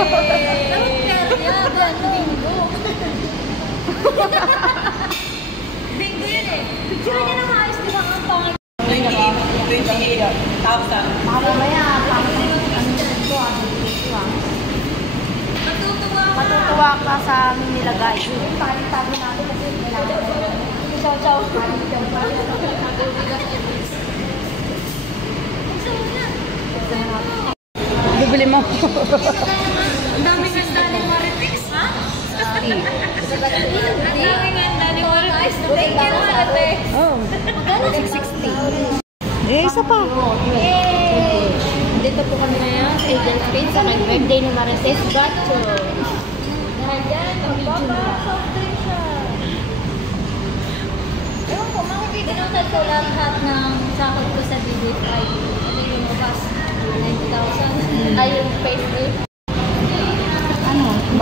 Bingo. Bingo yun eh. Picture niya na maayos, di ba? Ang pangit. 28,000. Mamaya, matutuwa ka sa aming nilagay. Tago natin kasi Chow. Bibili mo. Ang dami nga daling Maritex, ha? Ang dami nga daling Maritex. Thank you, Maritex. Oh, 660. Eh, isa pa. Yay! Dito po kami ngayon sa Eagle Space sa nag-birthday ni Marites Gacho. Ayan, magpapa-soft drink siya. Ewan ko, makikita naman ko lahat ng sakot ko sa BB5. Ano yung mabas? 90,000. Ay, yung face